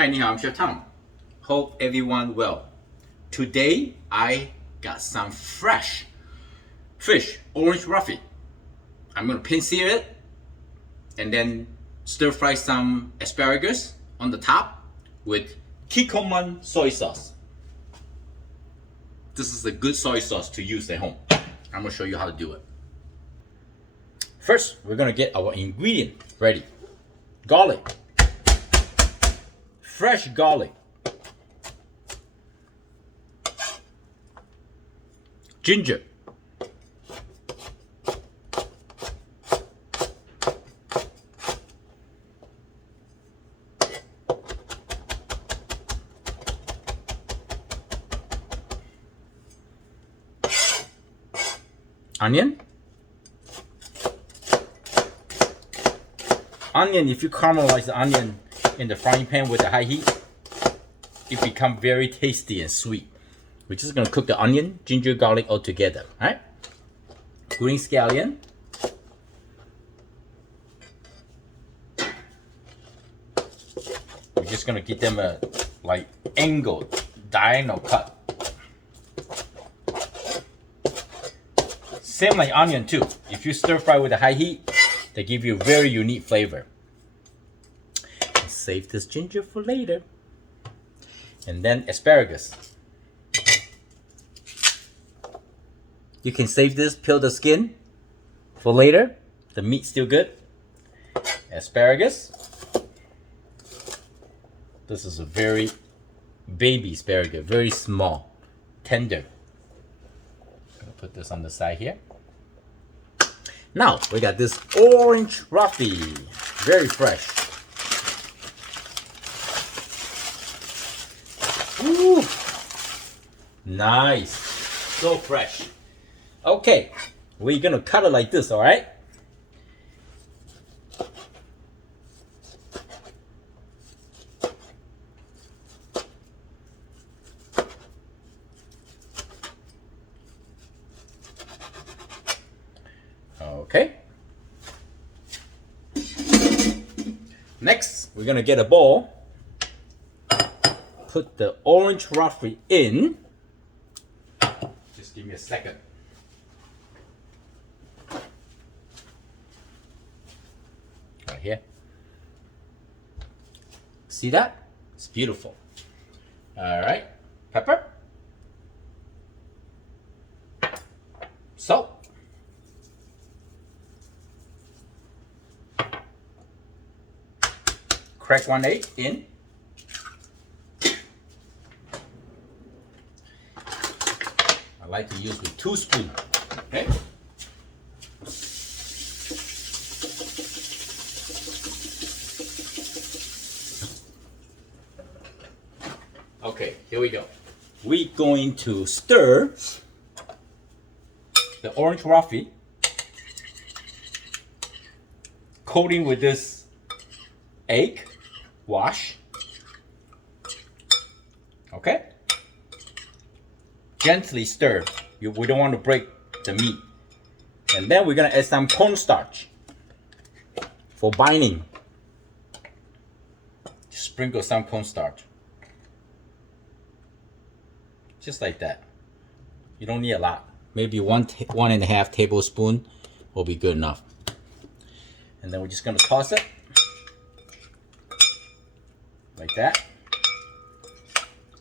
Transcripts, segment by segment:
Hi, 你好, I'm Chef Tom. Hope everyone well. Today I got some fresh fish, orange roughy. I'm gonna pin sear it and then stir fry some asparagus on the top with Kikkoman soy sauce. This is a good soy sauce to use at home. I'm gonna show you how to do it. First, we're gonna get our ingredient ready. Garlic. Fresh garlic. Ginger. Onion. Onion, if you caramelize the onion in the frying pan with a high heat, it becomes very tasty and sweet. We're just gonna cook the onion, ginger, garlic all together, alright? Green scallion. We're just gonna give them a like angled, diagonal cut. Same like onion too. If you stir fry with a high heat, they give you a very unique flavor. Save this ginger for later. And then asparagus. You can save this, peel the skin for later. The meat's still good. Asparagus. This is a very baby asparagus, very small, tender. I'm gonna put this on the side here. Now we got this orange roughy, very fresh. Ooh, nice, so fresh. Okay, we're gonna cut it like this, all right? Okay. Next, we're gonna get a bowl. Put the orange roughy in. Just give me a second. Right here. See that? It's beautiful. All right. Pepper. Salt. Crack 1 egg in. I like to use with 2 spoons. Okay. Okay, here we go. We're going to stir the orange roughy, coating with this egg wash. Okay. Gently stir. We don't want to break the meat. And then we're gonna add some cornstarch for binding. Sprinkle some cornstarch. Just like that. You don't need a lot. Maybe 1.5 tablespoons will be good enough. And then we're just gonna toss it like that,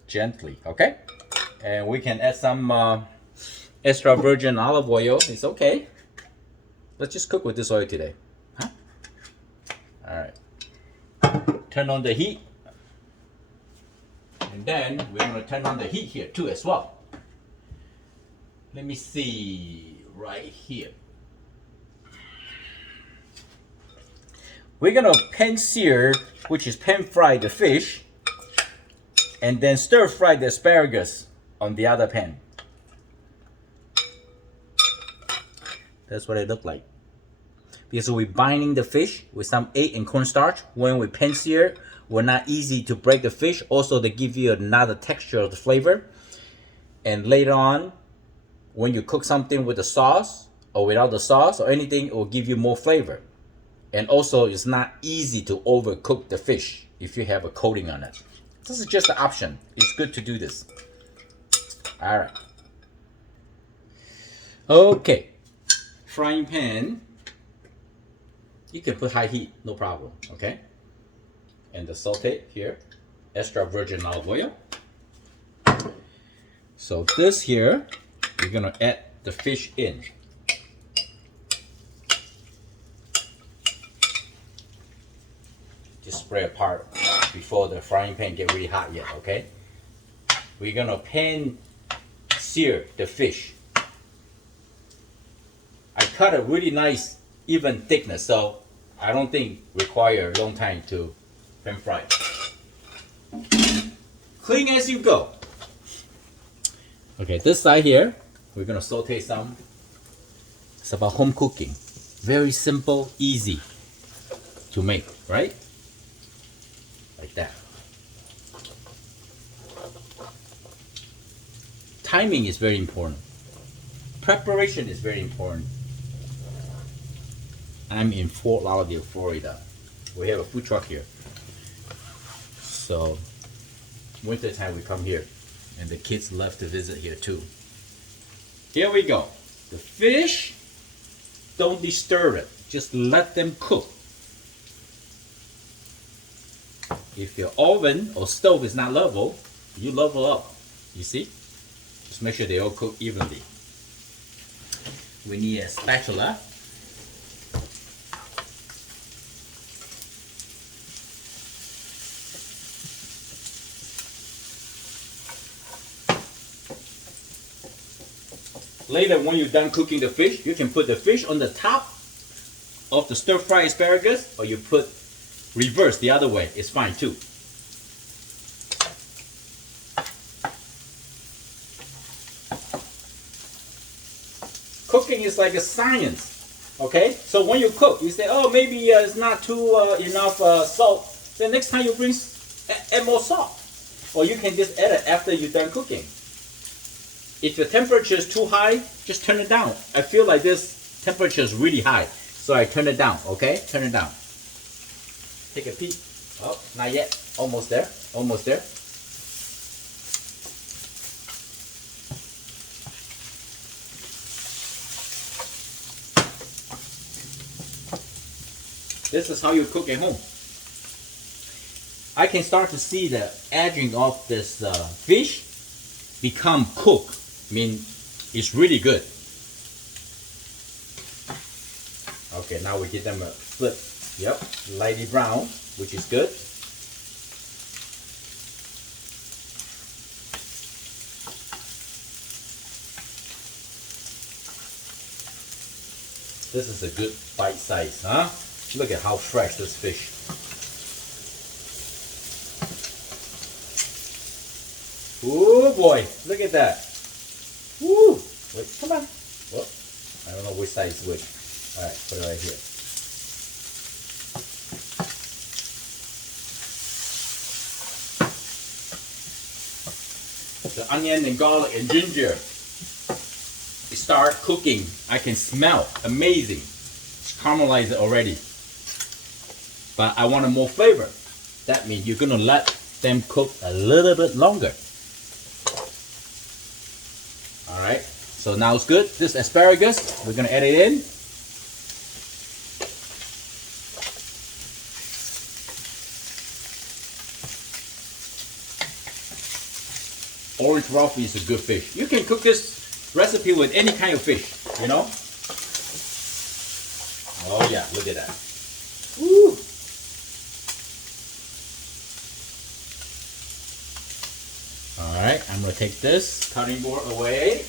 gently, okay? And we can add some extra virgin olive oil. It's okay. Let's just cook with this oil today, huh? All right. Turn on the heat, and then we're gonna turn on the heat here too as well. Let me see right here. We're gonna pan sear, which is pan fry the fish, and then stir fry the asparagus on the other pan. That's what it looked like. Because we're binding the fish with some egg and cornstarch. When we pan sear, we're not easy to break the fish. Also, they give you another texture of the flavor. And later on, when you cook something with the sauce or without the sauce or anything, it will give you more flavor. And also, it's not easy to overcook the fish. if you have a coating on it. This is just an option. It's good to do this. All right. Okay. Frying pan. You can put high heat, no problem. Okay. And the saute here, extra virgin olive oil. So this here, we're gonna add the fish in. Just spread apart before the frying pan get really hot yet, okay? We're gonna pan sear the fish. I cut a really nice even thickness, so I don't think require a long time to pan fry. Clean as you go. Okay, this side here, we're gonna saute some. It's about home cooking. Very simple, easy to make, right? Like that. Timing is very important. Preparation is very important. I'm in Fort Lauderdale, Florida. We have a food truck here. So, winter time we come here. And the kids love to visit here too. Here we go. The fish, don't disturb it. Just let them cook. If your oven or stove is not level, you level up. You see? Just make sure they all cook evenly. We need a spatula. Later, when you're done cooking the fish, you can put the fish on the top of the stir-fry asparagus, or you put reverse the other way. It's fine too. Cooking is like a science, okay? So when you cook, you say, oh, maybe it's not too enough salt. Then next time you add more salt. Or you can just add it after you're done cooking. If the temperature is too high, just turn it down. I feel like this temperature is really high, so I turn it down, okay? Turn it down. Take a peek. Oh, not yet. Almost there. Almost there. This is how you cook at home. I can start to see the edging of this fish become cooked. I mean, it's really good. Okay, now we give them a flip. Yep, lightly brown, which is good. This is a good bite size, huh? Look at how fresh this fish. Oh boy, look at that. Woo! Wait, come on. Whoop. I don't know which side is which. Alright, put it right here. The onion and garlic and ginger start cooking. I can smell. Amazing. It's caramelized already. But I want more flavor. That means you're gonna let them cook a little bit longer. Alright, so now it's good. This asparagus, we're gonna add it in. Orange Roughy is a good fish. You can cook this recipe with any kind of fish, you know? Oh yeah, look at that. Woo! Alright, I'm going to take this cutting board away.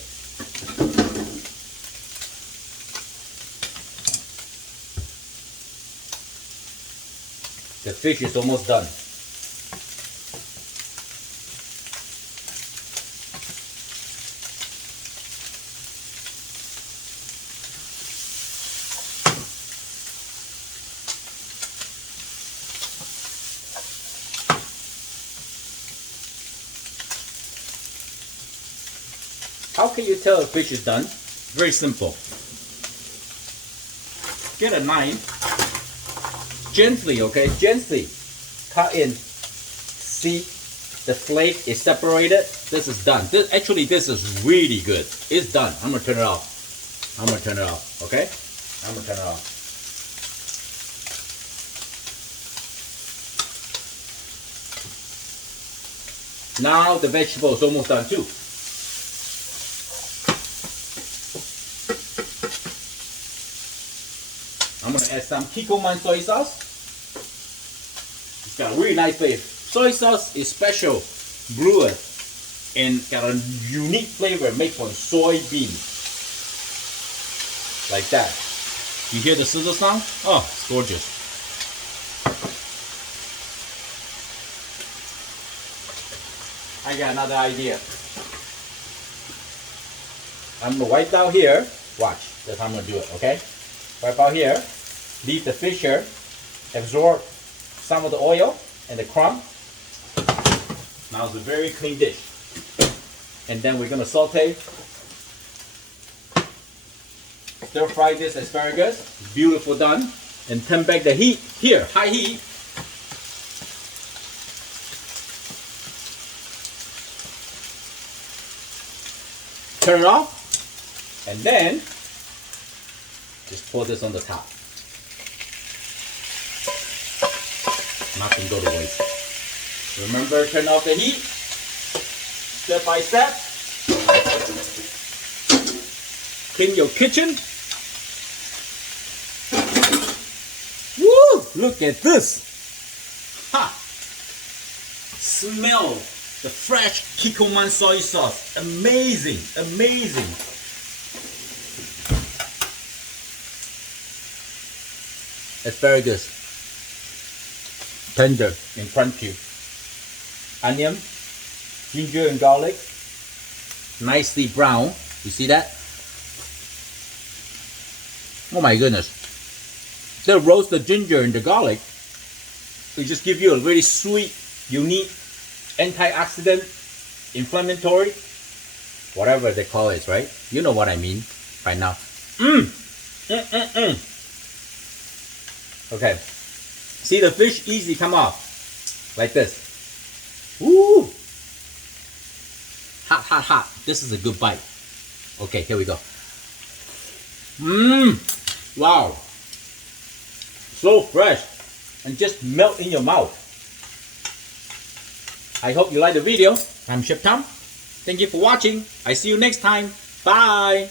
The fish is almost done. How can you tell a fish is done? Very simple. Get a knife, gently, okay, gently cut in. See, the flake is separated. This is done. Actually, this is really good. It's done. I'm gonna turn it off. Okay? I'm gonna turn it off. Now the vegetable is almost done too. I'm gonna add some Kikkoman soy sauce. It's got a really nice flavor. Soy sauce is special brewed and got a unique flavor made from soybeans. Like that. You hear the sizzle sound? Oh, it's gorgeous. I got another idea. I'm gonna wipe out here. Watch, that's how I'm gonna do it, okay? Wipe out here. Leave the fish here. Absorb some of the oil and the crumb. Now it's a very clean dish. And then we're gonna saute. Stir fry this asparagus. Beautiful done. And turn back the heat. Here, high heat. Turn it off. And then just pour this on the top. Nothing go to waste. Remember, turn off the heat. Step by step. Clean your kitchen. Woo! Look at this. Ha! Smell the fresh Kikkoman soy sauce. Amazing, amazing. Asparagus, tender and crunchy. Onion, ginger and garlic, nicely brown. You see that? Oh my goodness. They roast the ginger and the garlic. It just give you a very sweet, unique, antioxidant, inflammatory, whatever they call it, right? You know what I mean right now. Okay. See the fish easy come off. Like this. Woo! Hot, hot, hot. This is a good bite. Okay, here we go. Wow. So fresh. And just melt in your mouth. I hope you like the video. I'm Chef Tom. Thank you for watching. I see you next time. Bye.